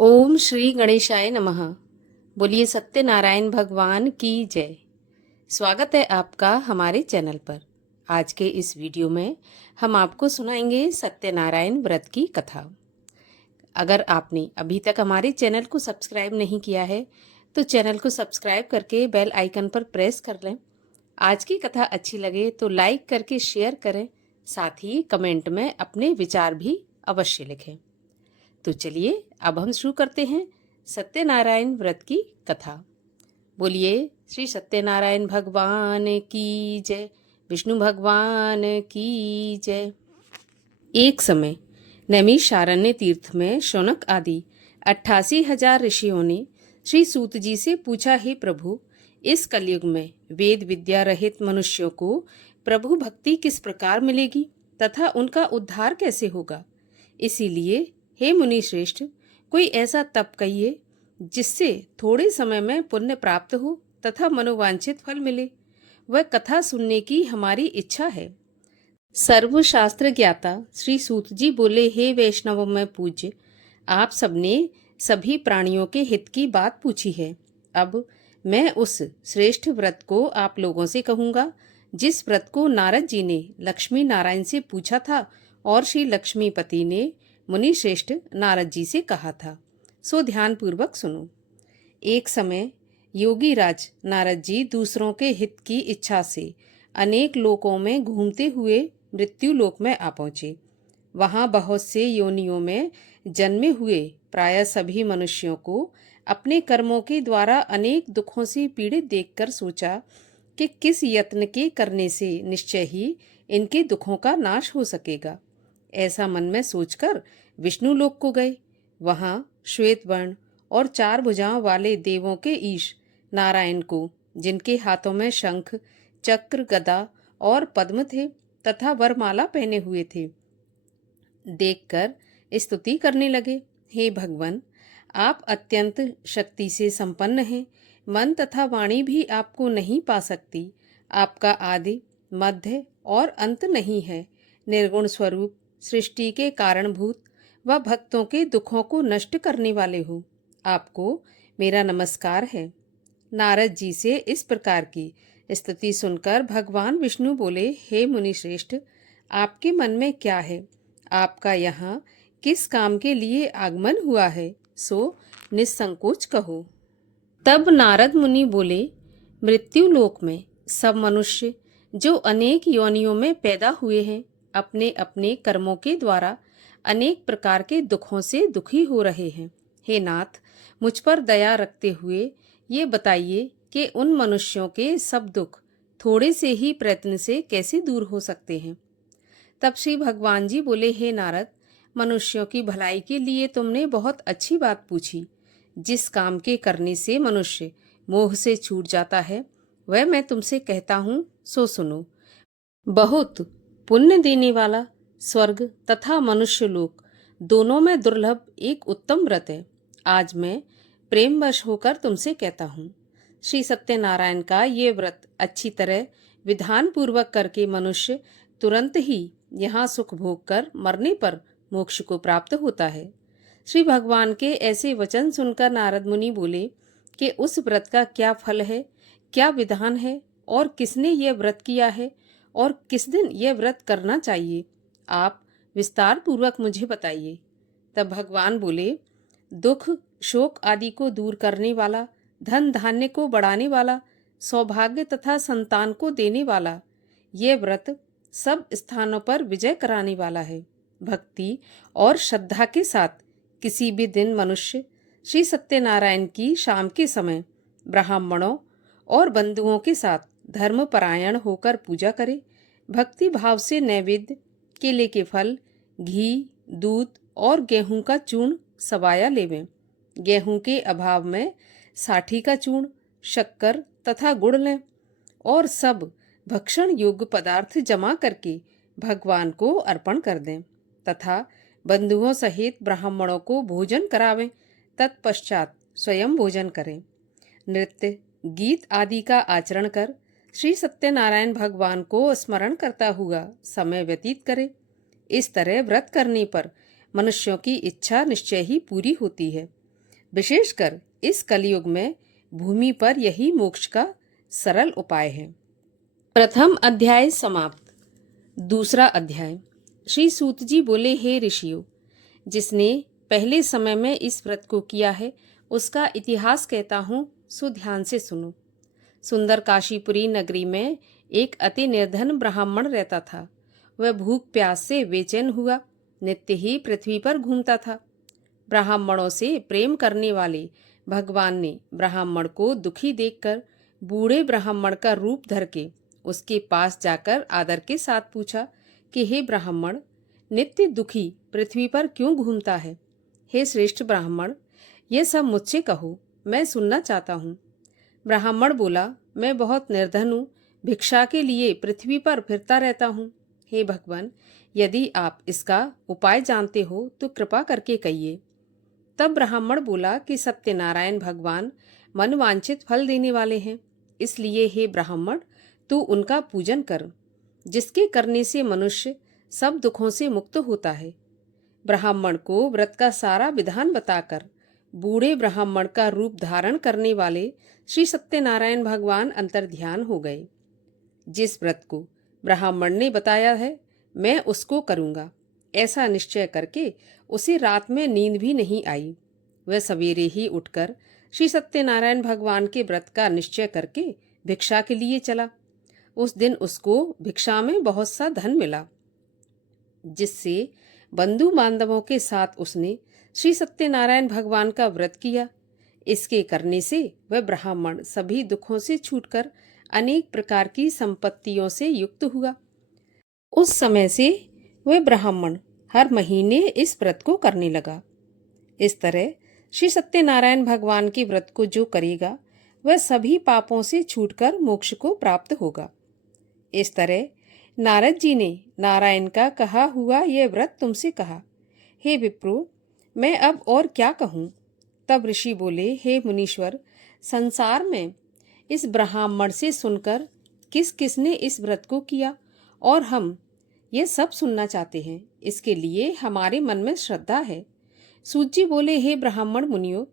ओम श्री गणेशाय नमः। बोलिए सत्यनारायण भगवान की जय। स्वागत है आपका हमारे चैनल पर। आज के इस वीडियो में हम आपको सुनाएंगे सत्यनारायण व्रत की कथा। अगर आपने अभी तक हमारे चैनल को सब्सक्राइब नहीं किया है तो चैनल को सब्सक्राइब करके बेल आइकन पर प्रेस कर लें। आज की कथा अच्छी लगे तो लाइक करके शेयर करें, साथ ही कमेंट में अपने विचार भी अवश्य लिखें। तो चलिए अब हम शुरू करते हैं सत्यनारायण व्रत की कथा। बोलिए श्री सत्यनारायण भगवान की जय, विष्णु भगवान की जय। एक समय नैमिषारण्य तीर्थ में शौनक आदि 88,000 ऋषियों ने श्री सूत जी से पूछा, हे प्रभु, इस कलयुग में वेद विद्या रहित मनुष्यों को प्रभु भक्ति किस प्रकार मिलेगी तथा उनका उद्धार कैसे होगा। इसीलिए हे मुनि श्रेष्ठ, कोई ऐसा तप कहिए जिससे थोड़े समय में पुण्य प्राप्त हो तथा मनोवांछित फल मिले। वह कथा सुनने की हमारी इच्छा है। सर्वशास्त्र ज्ञाता श्री सूत जी बोले, हे वैष्णवों में पूज्य, आप सबने सभी प्राणियों के हित की बात पूछी है। अब मैं उस श्रेष्ठ व्रत को आप लोगों से कहूँगा जिस व्रत को नारद जी ने लक्ष्मी नारायण से पूछा था और श्री लक्ष्मीपति ने मुनि श्रेष्ठ नारद जी से कहा था। सो ध्यान पूर्वक सुनो। एक समय योगी राज नारद जी दूसरों के हित की इच्छा से अनेक लोकों में घूमते हुए मृत्यु लोक में आ पहुंचे। वहां बहुत से योनियों में जन्मे हुए प्राय सभी मनुष्यों को अपने कर्मों के द्वारा अनेक दुखों से पीड़ित देखकर सोचा कि किस यत्न के करने से निश्चय ही इनके दुखों का नाश हो सकेगा। ऐसा मन में सोचकर विष्णु लोक को गए। वहां श्वेत वर्ण और 4 भुजाओं वाले देवों के ईश नारायण को, जिनके हाथों में शंख चक्र गदा और पद्म थे तथा वरमाला पहने हुए थे, देखकर स्तुति करने लगे। हे भगवान, आप अत्यंत शक्ति से संपन्न हैं। मन तथा वाणी भी आपको नहीं पा सकती। आपका आदि मध्य और अंत नहीं है। निर्गुण स्वरूप, सृष्टि के कारणभूत व भक्तों के दुखों को नष्ट करने वाले हो। आपको मेरा नमस्कार है। नारद जी से इस प्रकार की स्तुति सुनकर भगवान विष्णु बोले, हे मुनि श्रेष्ठ, आपके मन में क्या है? आपका यहाँ किस काम के लिए आगमन हुआ है, सो निसंकोच कहो। तब नारद मुनि बोले, मृत्यु लोक में सब मनुष्य जो अनेक योनियों में पैदा हुए हैं, अपने अपने कर्मों के द्वारा अनेक प्रकार के दुखों से दुखी हो रहे हैं। हे नाथ, मुझ पर दया रखते हुए ये बताइए कि उन मनुष्यों के सब दुख थोड़े से ही प्रयत्न से कैसे दूर हो सकते हैं। तब श्री भगवान जी बोले, हे नारद, मनुष्यों की भलाई के लिए तुमने बहुत अच्छी बात पूछी। जिस काम के करने से मनुष्य मोह से छूट जाता है वह मैं तुमसे कहता हूँ, सो सुनो। बहुत पुण्य देने वाला स्वर्ग तथा मनुष्य लोक दोनों में दुर्लभ एक उत्तम व्रत है। आज मैं प्रेमवश होकर तुमसे कहता हूँ। श्री सत्यनारायण का ये व्रत अच्छी तरह विधान पूर्वक करके मनुष्य तुरंत ही यहाँ सुख भोग कर मरने पर मोक्ष को प्राप्त होता है। श्री भगवान के ऐसे वचन सुनकर नारद मुनि बोले कि उस व्रत का क्या फल है, क्या विधान है और किसने यह व्रत किया है और किस दिन यह व्रत करना चाहिए, आप विस्तार पूर्वक मुझे बताइए। तब भगवान बोले, दुख शोक आदि को दूर करने वाला, धन धान्य को बढ़ाने वाला, सौभाग्य तथा संतान को देने वाला, यह व्रत सब स्थानों पर विजय कराने वाला है। भक्ति और श्रद्धा के साथ किसी भी दिन मनुष्य श्री सत्यनारायण की शाम के समय ब्राह्मणों और बंधुओं के साथ धर्मपरायण होकर पूजा करे। भक्ति भाव से नैवेद्य, केले के फल, घी, दूध और गेहूं का चूर्ण सवाया लेवें। गेहूं के अभाव में साठी का चूर्ण, शक्कर तथा गुड़ लें और सब भक्षण योग्य पदार्थ जमा करके भगवान को अर्पण कर दें तथा बंधुओं सहित ब्राह्मणों को भोजन करावें। तत्पश्चात स्वयं भोजन करें। नृत्य गीत आदि का आचरण कर श्री सत्यनारायण भगवान को स्मरण करता हुआ समय व्यतीत करे। इस तरह व्रत करने पर मनुष्यों की इच्छा निश्चय ही पूरी होती है। विशेषकर इस कलयुग में भूमि पर यही मोक्ष का सरल उपाय है। प्रथम अध्याय समाप्त। दूसरा अध्याय। श्री सूत जी बोले, हे ऋषियों, जिसने पहले समय में इस व्रत को किया है उसका इतिहास कहता हूँ, सो ध्यान से सुनो। सुंदर काशीपुरी नगरी में एक अति निर्धन ब्राह्मण रहता था। वह भूख प्यास से बेचैन हुआ नित्य ही पृथ्वी पर घूमता था। ब्राह्मणों से प्रेम करने वाले भगवान ने ब्राह्मण को दुखी देखकर बूढ़े ब्राह्मण का रूप धर के उसके पास जाकर आदर के साथ पूछा कि हे ब्राह्मण, नित्य दुखी पृथ्वी पर क्यों घूमता है? हे श्रेष्ठ ब्राह्मण, ये सब मुझसे कहो, मैं सुनना चाहता हूँ। ब्राह्मण बोला, मैं बहुत निर्धन हूँ, भिक्षा के लिए पृथ्वी पर फिरता रहता हूँ। हे भगवान, यदि आप इसका उपाय जानते हो तो कृपा करके कहिए। तब ब्राह्मण बोला कि सत्यनारायण भगवान मनवांछित फल देने वाले हैं, इसलिए हे ब्राह्मण, तू उनका पूजन कर, जिसके करने से मनुष्य सब दुखों से मुक्त होता है। ब्राह्मण को व्रत का सारा विधान बताकर बूढ़े ब्राह्मण का रूप धारण करने वाले श्री सत्यनारायण भगवान अंतर्ध्यान हो गए। जिस व्रत को ब्राह्मण ने बताया है मैं उसको करूँगा, ऐसा निश्चय करके उसे रात में नींद भी नहीं आई। वह सवेरे ही उठकर श्री सत्यनारायण भगवान के व्रत का निश्चय करके भिक्षा के लिए चला। उस दिन उसको भिक्षा में बहुत सा धन मिला, जिससे बंधु बांधवों के साथ उसने श्री सत्यनारायण भगवान का व्रत किया। इसके करने से वह ब्राह्मण सभी दुखों से छूटकर अनेक प्रकार की संपत्तियों से युक्त हुआ। उस समय से वह ब्राह्मण हर महीने इस व्रत को करने लगा। इस तरह श्री सत्यनारायण भगवान के व्रत को जो करेगा वह सभी पापों से छूटकर मोक्ष को प्राप्त होगा। इस तरह नारद जी ने नारायण का कहा हुआ यह व्रत तुमसे कहा। हे विप्रो, मैं अब और क्या कहूँ? तब ऋषि बोले, हे मुनीश्वर, संसार में इस ब्राह्मण से सुनकर किस किसने इस व्रत को किया और हम ये सब सुनना चाहते हैं, इसके लिए हमारे मन में श्रद्धा है। सूत जी बोले, हे ब्राह्मण मुनियों,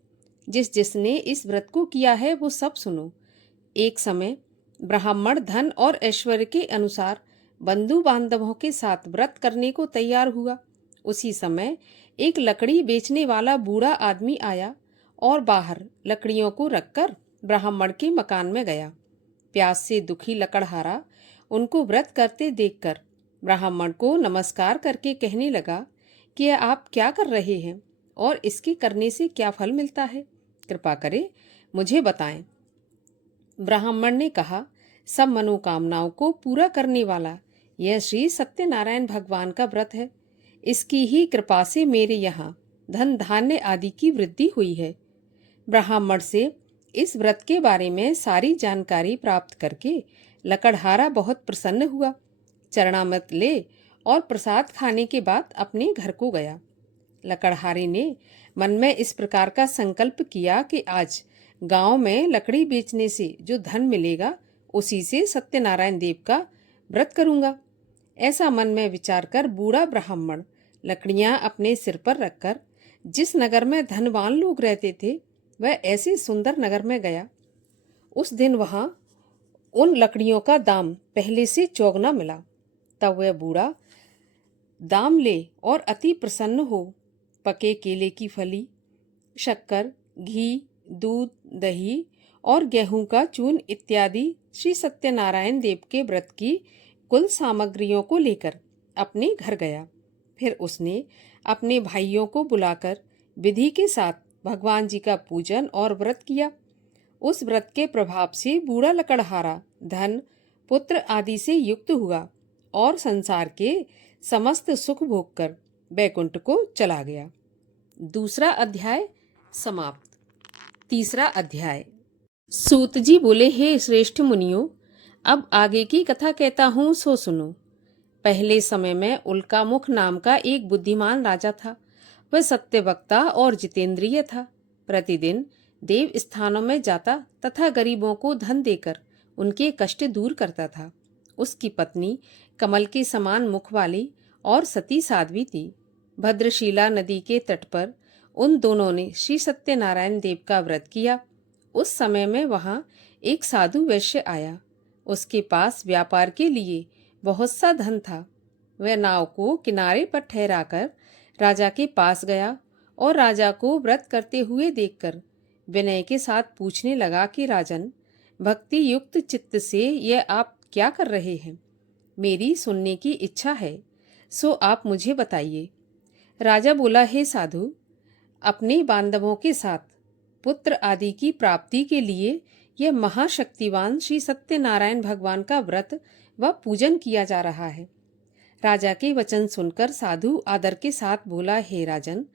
जिसने इस व्रत को किया है वो सब सुनो। एक समय ब्राह्मण धन और ऐश्वर्य के अनुसार बंधु बांधवों के साथ व्रत करने को तैयार हुआ। उसी समय एक लकड़ी बेचने वाला बूढ़ा आदमी आया और बाहर लकड़ियों को रखकर ब्राह्मण के मकान में गया। प्यास से दुखी लकड़हारा उनको व्रत करते देखकर ब्राह्मण को नमस्कार करके कहने लगा कि आप क्या कर रहे हैं और इसके करने से क्या फल मिलता है, कृपा करें मुझे बताएं। ब्राह्मण ने कहा, सब मनोकामनाओं को पूरा करने वाला यह श्री सत्यनारायण भगवान का व्रत है। इसकी ही कृपा से मेरे यहाँ धन धान्य आदि की वृद्धि हुई है। ब्राह्मण से इस व्रत के बारे में सारी जानकारी प्राप्त करके लकड़हारा बहुत प्रसन्न हुआ। चरणामृत ले और प्रसाद खाने के बाद अपने घर को गया। लकड़हारे ने मन में इस प्रकार का संकल्प किया कि आज गांव में लकड़ी बेचने से जो धन मिलेगा उसी से सत्यनारायण देव का व्रत करूंगा। ऐसा मन में विचार कर बूढ़ा ब्राह्मण लकड़ियां अपने सिर पर रखकर जिस नगर में धनवान लोग रहते थे वह ऐसे सुंदर नगर में गया। उस दिन वहां उन लकड़ियों का दाम पहले से चौगुना मिला। तब वह बूढ़ा दाम ले और अति प्रसन्न हो पके केले की फली, शक्कर, घी, दूध, दही और गेहूं का चून इत्यादि श्री सत्यनारायण देव के व्रत की कुल सामग्रियों को लेकर अपने घर गया। फिर उसने अपने भाइयों को बुलाकर विधि के साथ भगवान जी का पूजन और व्रत किया। उस व्रत के प्रभाव से बूढ़ा लकड़हारा धन, पुत्र आदि से युक्त हुआ और संसार के समस्त सुख भोग कर बैकुंठ को चला गया। दूसरा अध्याय समाप्त। तीसरा अध्याय। सूत जी बोले, हे श्रेष्ठ मुनियों, अब आगे की कथा कहता हूँ सो सुनो। पहले समय में उल्कामुख नाम का एक बुद्धिमान राजा था। वह सत्यवक्ता और जितेंद्रिय था। प्रतिदिन देव स्थानों में जाता तथा गरीबों को धन देकर उनके कष्ट दूर करता था। उसकी पत्नी कमल के समान मुख वाली और सती साध्वी थी। भद्रशिला नदी के तट पर उन दोनों ने श्री सत्यनारायण देव का व्रत किया। उस समय में वहां एक साधु वैश्य आया। उसके पास व्यापार के लिए बहुत सा धन था। वह नाव को किनारे पर ठहराकर राजा के पास गया और राजा को व्रत करते हुए देखकर विनय के साथ पूछने लगा कि राजन, भक्ति युक्त चित्त से यह आप क्या कर रहे हैं? मेरी सुनने की इच्छा है, सो आप मुझे बताइए। राजा बोला, हे साधु, अपने बांधवों के साथ पुत्र आदि की प्राप्ति के लिए यह महाशक्तिवान श्री सत्यनारायण भगवान का व्रत व पूजन किया जा रहा है। राजा के वचन सुनकर साधु आदर के साथ बोला, हे राजन,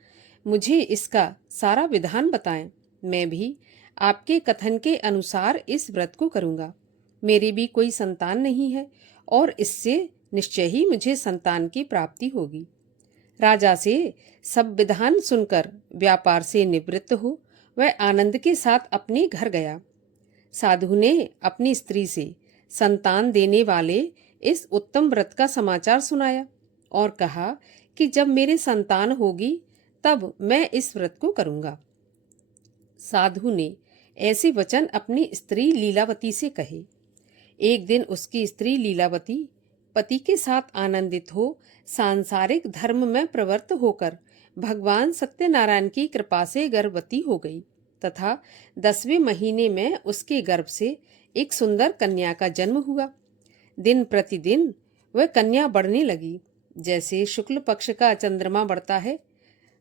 मुझे इसका सारा विधान बताएं। मैं भी आपके कथन के अनुसार इस व्रत को करूंगा। मेरी भी कोई संतान नहीं है और इससे निश्चय ही मुझे संतान की प्राप्ति होगी। राजा से सब विधान सुनकर व्यापार से निवृत्त हो वह आनंद के साथ अपने घर गया। साधु ने अपनी स्त्री से संतान देने वाले इस उत्तम व्रत का समाचार सुनाया और कहा कि जब मेरे संतान होगी तब मैं इस व्रत को करूंगा। साधु ने ऐसे वचन अपनी स्त्री लीलावती से कहे। एक दिन उसकी स्त्री लीलावती पति के साथ आनंदित हो सांसारिक धर्म में प्रवृत्त होकर भगवान सत्यनारायण की कृपा से गर्भवती हो गई तथा 10वें महीने में उसके गर्भ से एक सुंदर कन्या का जन्म हुआ। दिन प्रतिदिन वह कन्या बढ़ने लगी। जैसे शुक्ल पक्ष का चंद्रमा बढ़ता है,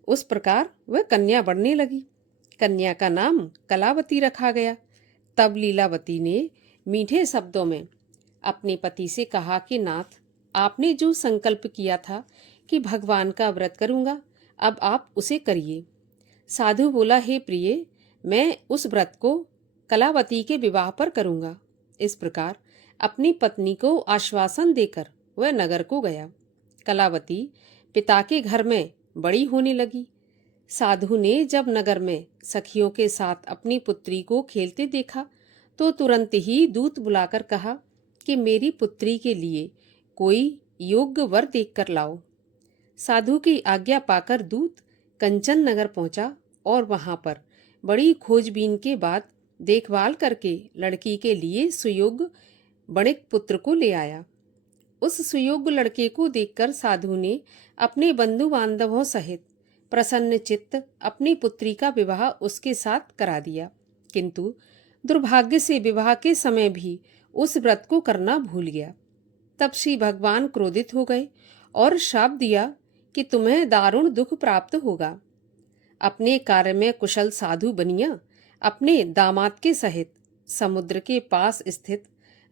उस प्रकार वह कन्या बढ़ने लगी। कन्या का नाम कलावती रखा गया। तब लीलावती ने मीठे शब्दों में अपने पति से कहा कि नाथ, आपने जो संकल्प किया था कि भगवान का व्रत करूंगा, अब आप उसे करिए। साधु बोला, हे प्रिय, मैं उस व्रत को कलावती के विवाह पर करूंगा। इस प्रकार अपनी पत्नी को आश्वासन देकर वह नगर को गया। कलावती पिता के घर में बड़ी होने लगी। साधु ने जब नगर में सखियों के साथ अपनी पुत्री को खेलते देखा तो तुरंत ही दूत बुलाकर कहा कि मेरी पुत्री के लिए कोई योग्य वर देखकर लाओ। साधु की आज्ञा पाकर दूत कंचन नगर पहुंचा और वहां पर बड़ी खोजबीन के बाद देखभाल करके लड़की के लिए सुयोग्य बणिक पुत्र को ले आया। उस सुयोग्य लड़के को देखकर साधु ने अपने बंधु बांधवों सहित प्रसन्न चित्त अपनी पुत्री का विवाह उसके साथ करा दिया। किंतु दुर्भाग्य से विवाह के समय भी उस व्रत को करना भूल गया। तब श्री भगवान क्रोधित हो गए और शाप दिया कि तुम्हें दारुण दुख प्राप्त होगा। अपने कार्य में कुशल साधु बनिया अपने दामाद के सहित समुद्र के पास स्थित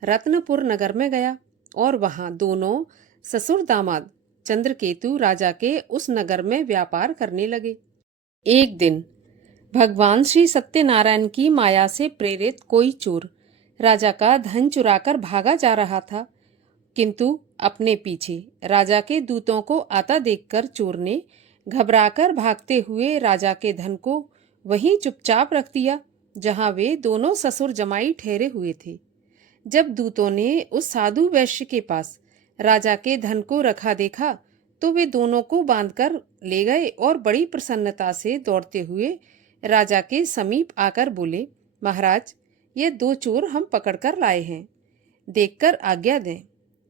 रत्नपुर नगर में गया और वहां दोनों ससुर दामाद चंद्रकेतु राजा के उस नगर में व्यापार करने लगे। एक दिन भगवान श्री सत्यनारायण की माया से प्रेरित कोई चोर राजा का धन चुराकर भागा जा रहा था, किंतु अपने पीछे राजा के दूतों को आता देखकर चोर ने घबराकर भागते हुए राजा के धन को वहीं चुपचाप रख दिया जहां वे दोनों ससुर जमाई ठहरे हुए थे। जब दूतों ने उस साधु वैश्य के पास राजा के धन को रखा देखा तो वे दोनों को बांधकर ले गए और बड़ी प्रसन्नता से दौड़ते हुए राजा के समीप आकर बोले, महाराज, ये 2 चोर हम पकड़कर लाए हैं, देखकर आज्ञा दें।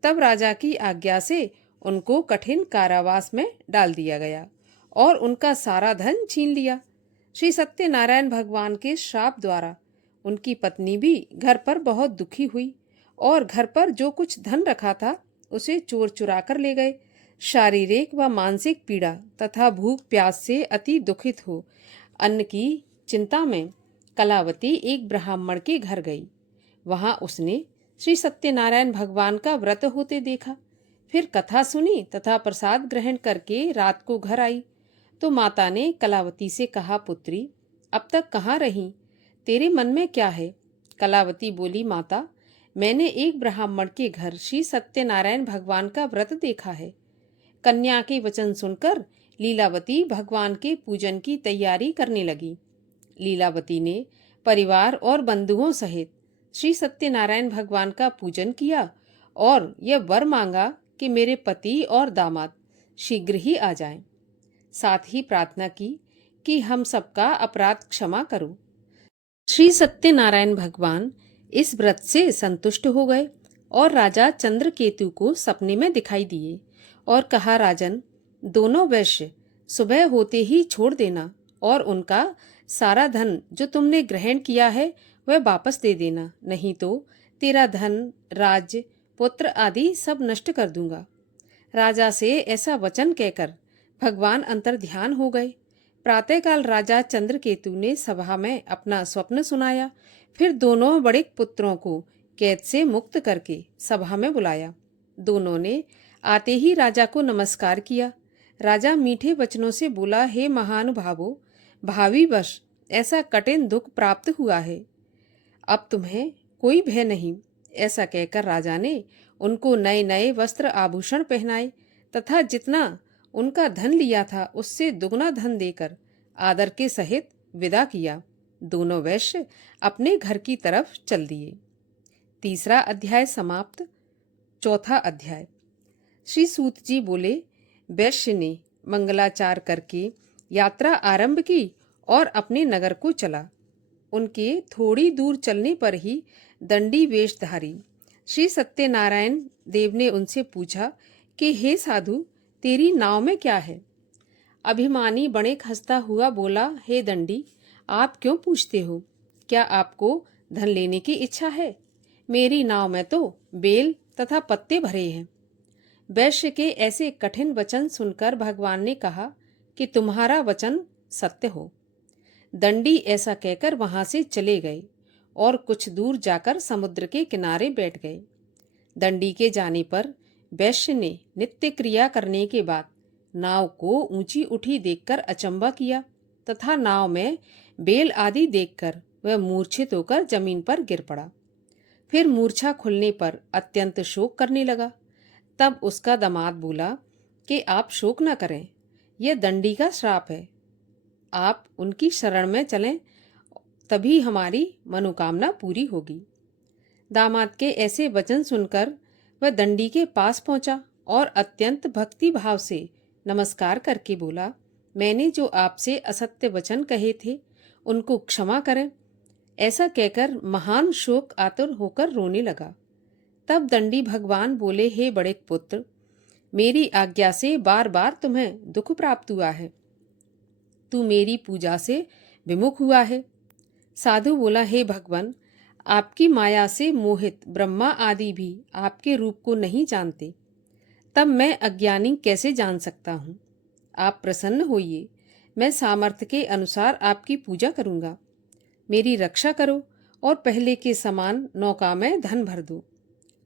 तब राजा की आज्ञा से उनको कठिन कारावास में डाल दिया गया और उनका सारा धन छीन लिया। श्री सत्यनारायण भगवान के श्राप द्वारा उनकी पत्नी भी घर पर बहुत दुखी हुई और घर पर जो कुछ धन रखा था उसे चोर चुरा कर ले गए। शारीरिक व मानसिक पीड़ा तथा भूख प्यास से अति दुखित हो अन्न की चिंता में कलावती एक ब्राह्मण के घर गई। वहां उसने श्री सत्यनारायण भगवान का व्रत होते देखा। फिर कथा सुनी तथा प्रसाद ग्रहण करके रात को घर आई तो माता ने कलावती से कहा, पुत्री, अब तक कहाँ रही? तेरे मन में क्या है? कलावती बोली, माता, मैंने एक ब्राह्मण के घर श्री सत्यनारायण भगवान का व्रत देखा है। कन्या के वचन सुनकर लीलावती भगवान के पूजन की तैयारी करने लगी। लीलावती ने परिवार और बंधुओं सहित श्री सत्यनारायण भगवान का पूजन किया और यह वर मांगा कि मेरे पति और दामाद शीघ्र ही आ जाएं। साथ ही प्रार्थना की कि हम सबका अपराध क्षमा करो। श्री सत्यनारायण भगवान इस व्रत से संतुष्ट हो गए और राजा चंद्रकेतु को सपने में दिखाई दिए और कहा, राजन, दोनों वैश्य सुबह होते ही छोड़ देना और उनका सारा धन जो तुमने ग्रहण किया है वह वापस दे देना, नहीं तो तेरा धन, राज्य, पुत्र आदि सब नष्ट कर दूंगा। राजा से ऐसा वचन कहकर भगवान अंतर्ध्यान हो गए। प्रातःकाल राजा चंद्रकेतु ने सभा में अपना स्वप्न सुनाया। फिर दोनों बड़े पुत्रों को कैद से मुक्त करके सभा में बुलाया। दोनों ने आते ही राजा को नमस्कार किया। राजा मीठे वचनों से बोला, हे महानुभावों, भावी वर्ष ऐसा कठिन दुख प्राप्त हुआ है, अब तुम्हें कोई भय नहीं। ऐसा कहकर राजा ने उनको नए नए वस्त्र आभूषण पहनाए तथा जितना उनका धन लिया था उससे दुगना धन देकर आदर के सहित विदा किया। दोनों वैश्य अपने घर की तरफ चल दिए। तीसरा अध्याय समाप्त। चौथा अध्याय। श्री सूत जी बोले, वैश्य ने मंगलाचार करके यात्रा आरंभ की और अपने नगर को चला। उनके थोड़ी दूर चलने पर ही दंडी वेशधारी श्री सत्यनारायण देव ने उनसे पूछा कि हे साधु, तेरी नाव में क्या है? अभिमानी बणिक हंसता हुआ बोला, हे दंडी, आप क्यों पूछते हो? क्या आपको धन लेने की इच्छा है? मेरी नाव में तो बेल तथा पत्ते भरे हैं। वैश्य के ऐसे कठिन वचन सुनकर भगवान ने कहा कि तुम्हारा वचन सत्य हो। दंडी ऐसा कहकर वहां से चले गए और कुछ दूर जाकर समुद्र के किनारे बैठ गए। दंडी के जाने पर वैश्य ने नित्य क्रिया करने के बाद नाव को ऊंची उठी देखकर अचंभा किया तथा नाव में बेल आदि देखकर वह मूर्छित होकर जमीन पर गिर पड़ा। फिर मूर्छा खुलने पर अत्यंत शोक करने लगा। तब उसका दामाद बोला कि आप शोक न करें, यह दंडी का श्राप है। आप उनकी शरण में चलें, तभी हमारी मनोकामना पूरी होगी। दामाद के ऐसे वचन सुनकर वह दंडी के पास पहुंचा और अत्यंत भक्ति भाव से नमस्कार करके बोला, मैंने जो आपसे असत्य वचन कहे थे उनको क्षमा करें। ऐसा कहकर महान शोक आतुर होकर रोने लगा। तब दंडी भगवान बोले, हे बड़े पुत्र, मेरी आज्ञा से बार बार तुम्हें दुख प्राप्त हुआ है। तू मेरी पूजा से विमुख हुआ है। साधु बोला, हे भगवान, आपकी माया से मोहित ब्रह्मा आदि भी आपके रूप को नहीं जानते, तब मैं अज्ञानी कैसे जान सकता हूँ? आप प्रसन्न होइए, मैं सामर्थ्य के अनुसार आपकी पूजा करूँगा। मेरी रक्षा करो और पहले के समान नौका में धन भर दो।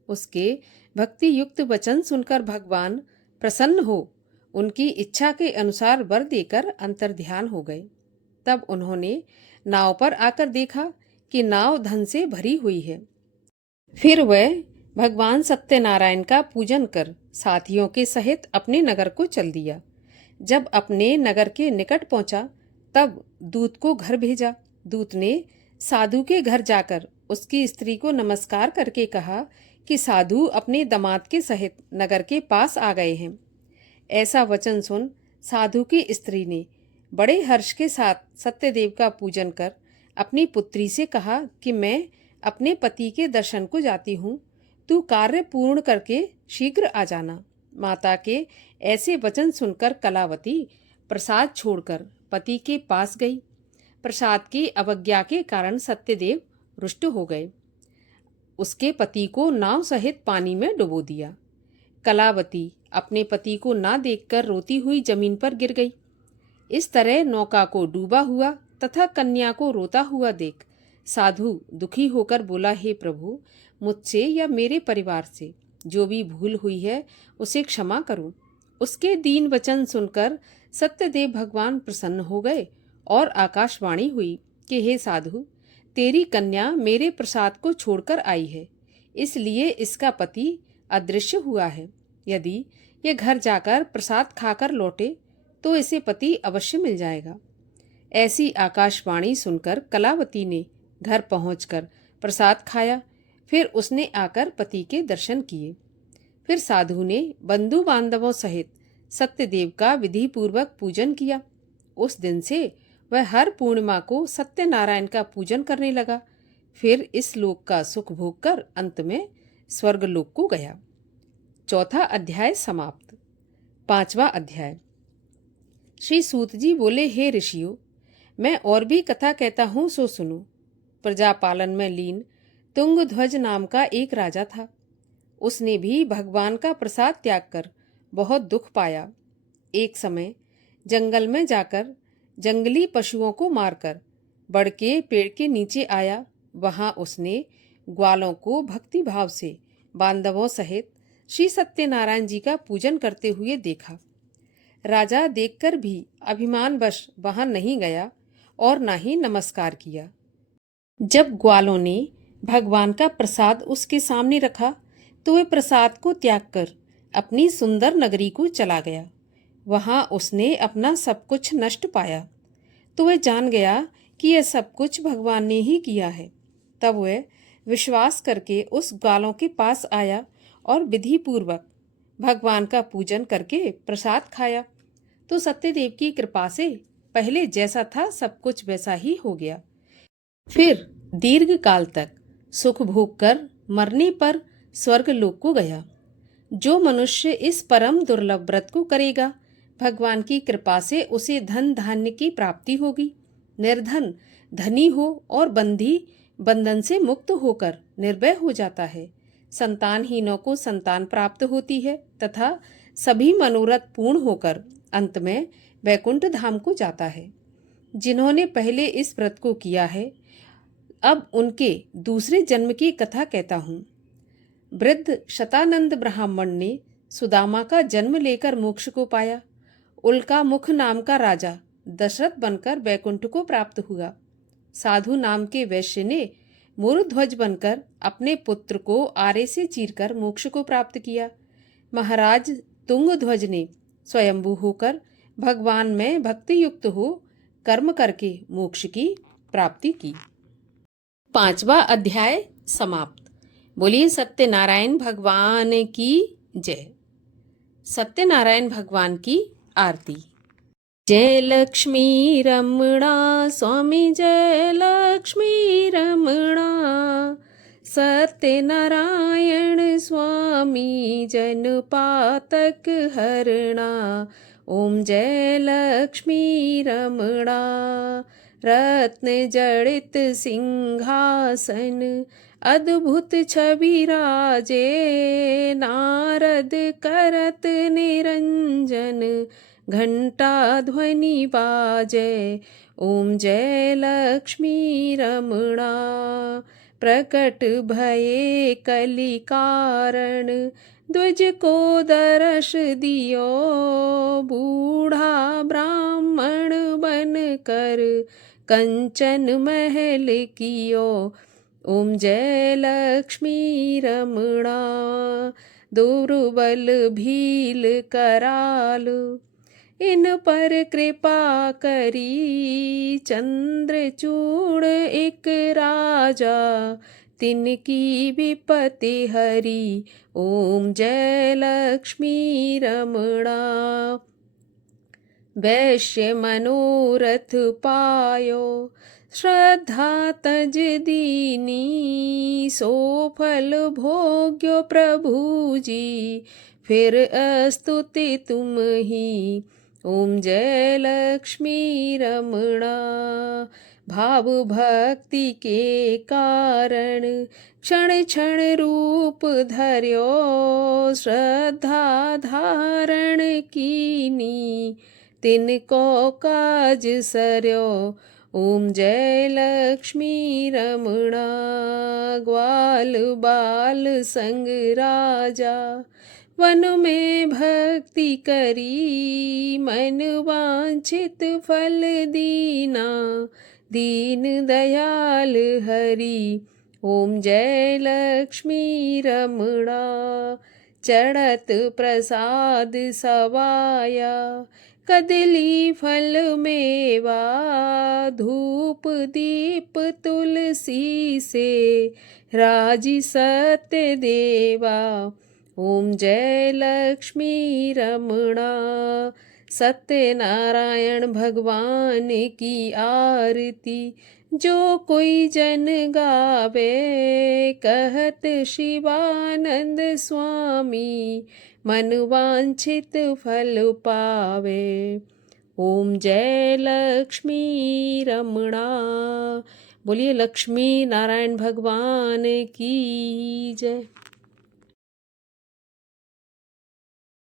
उसके भक्ति युक्त वचन सुनकर भगवान प्रसन्न हो उनकी इच्छा के अनुसार वर देकर अंतर्ध्यान हो गए। तब उन्होंने नाव पर आकर देखा कि नाव धन से भरी हुई है। फिर वह भगवान सत्यनारायण का पूजन कर साथियों के सहित अपने नगर को चल दिया। जब अपने नगर के निकट पहुंचा तब दूत को घर भेजा। दूत ने साधु के घर जाकर उसकी स्त्री को नमस्कार करके कहा कि साधु अपने दामाद के सहित नगर के पास आ गए हैं। ऐसा वचन सुन साधु की स्त्री ने बड़े हर्ष के साथ सत्यदेव का पूजन कर अपनी पुत्री से कहा कि मैं अपने पति के दर्शन को जाती हूँ, तू कार्य पूर्ण करके शीघ्र आ जाना। माता के ऐसे वचन सुनकर कलावती प्रसाद छोड़कर पति के पास गई। प्रसाद की अवज्ञा के कारण सत्यदेव रुष्ट हो गए। उसके पति को नाव सहित पानी में डुबो दिया। कलावती अपने पति को ना देखकर रोती हुई जमीन पर गिर गई। इस तरह नौका को डूबा हुआ तथा कन्या को रोता हुआ देख साधु दुखी होकर बोला, हे प्रभु, मुझसे या मेरे परिवार से जो भी भूल हुई है उसे क्षमा करो। उसके दीन वचन सुनकर सत्यदेव भगवान प्रसन्न हो गए और आकाशवाणी हुई कि हे साधु, तेरी कन्या मेरे प्रसाद को छोड़कर आई है, इसलिए इसका पति अदृश्य हुआ है। यदि ये घर जाकर प्रसाद खाकर लौटे तो इसे पति अवश्य मिल जाएगा। ऐसी आकाशवाणी सुनकर कलावती ने घर पहुंचकर प्रसाद खाया। फिर उसने आकर पति के दर्शन किए। फिर साधु ने बंधु बांधवों सहित सत्यदेव का विधि पूर्वक पूजन किया। उस दिन से वह हर पूर्णिमा को सत्यनारायण का पूजन करने लगा। फिर इस लोक का सुख भोग कर अंत में स्वर्गलोक को गया। चौथा अध्याय समाप्त। पांचवा अध्याय। श्री सूत जी बोले, हे ऋषियों, मैं और भी कथा कहता हूँ, सो सुनो। प्रजापालन में लीन तुंगध्वज नाम का एक राजा था। उसने भी भगवान का प्रसाद त्याग कर बहुत दुख पाया। एक समय जंगल में जाकर जंगली पशुओं को मारकर बढ़ के पेड़ के नीचे आया। वहां उसने ग्वालों को भक्ति भाव से बांधवों सहित श्री सत्यनारायण जी का पूजन करते हुए देखा। राजा देखकर भी अभिमानवश वहां नहीं गया और न ही नमस्कार किया। जब ग्वालों ने भगवान का प्रसाद उसके सामने रखा तो वह प्रसाद को त्याग कर अपनी सुंदर नगरी को चला गया। वहां उसने अपना सब कुछ नष्ट पाया तो वह जान गया कि यह सब कुछ भगवान ने ही किया है। तब वह विश्वास करके उस ग्वालों के पास आया और विधि पूर्वक भगवान का पूजन करके प्रसाद खाया तो सत्यदेव की कृपा से पहले जैसा था सब कुछ वैसा ही हो गया। फिर दीर्घ काल तक सुख भोग कर मरने पर स्वर्ग लोक को गया। जो मनुष्य इस परम दुर्लभ व्रत को करेगा, भगवान की कृपा से उसे धन धान्य की प्राप्ति होगी। निर्धन धनी हो और बंधी बंधन से मुक्त होकर निर्भय हो जाता है। संतानहीनों को संतान प्राप्त होती है तथा सभी मनोरथ पूर्ण होकर अंत में वैकुंठ धाम को जाता है। जिन्होंने पहले इस व्रत को किया है, अब उनके दूसरे जन्म की कथा कहता हूँ। वृद्ध शतानंद ब्राह्मण ने सुदामा का जन्म लेकर मोक्ष को पाया। उल्का मुख नाम का राजा दशरथ बनकर वैकुंठ को प्राप्त हुआ। साधु नाम के वैश्य ने मोरध्वज बनकर अपने पुत्र को आरे से चीरकर मोक्ष को प्राप्त किया। महाराज तुंगध्वज ने स्वयंभू होकर भगवान में भक्ति युक्त हो कर्म करके मोक्ष की प्राप्ति की। पांचवा अध्याय समाप्त। बोलिए सत्यनारायण भगवान की जय। सत्यनारायण भगवान की आरती। जय लक्ष्मी रमणा स्वामी, जय लक्ष्मी रमणा। सत्यनारायण स्वामी जन पातक हरणा। ओम जय लक्ष्मी रमणा। रत्न जड़ित सिंहासन अद्भुत छवि राजे। नारद करत निरंजन घंटा ध्वनि बाजे। ओम जय लक्ष्मी रमणा। प्रकट भये कलि कारण द्विज को दर्श दियो। बूढ़ा ब्राह्मण बन कर कंचन महल कियो। ओम जय लक्ष्मी रमणा। दुर्बल भील करालु इन पर कृपा करी। चंद्रचूड़ एक राजा तिनकी विपत्ति हरी। ओम जय लक्ष्मी रमणा। वैश्य मनोरथ पायो श्रद्धा तज दीनी। सो फल भोग्यो प्रभु जी फिर स्तुति तुम ही। ओम जय लक्ष्मी रमणा। भाव भक्ति के कारण क्षण क्षण रूप धर्यो। श्रद्धा धारण कीनी तिनको काज सर्यो। ओम जय लक्ष्मी रमणा। ग्वाल बाल संग राजा वन में भक्ति करी। मन वांछित फल दीना दीन दयाल हरि। ओम जय लक्ष्मी रमणा। चढ़त प्रसाद सवाया कदली फल मेवा। धूप दीप तुलसी से राजी सत्य देवा। ओम जय लक्ष्मी रमणा। सत्यनारायण भगवान की आरती जो कोई जन गावे, कहत शिवानंद स्वामी मन वांछित फल पावे। ओम जय लक्ष्मी रमणा। बोलिए लक्ष्मी नारायण भगवान की जय।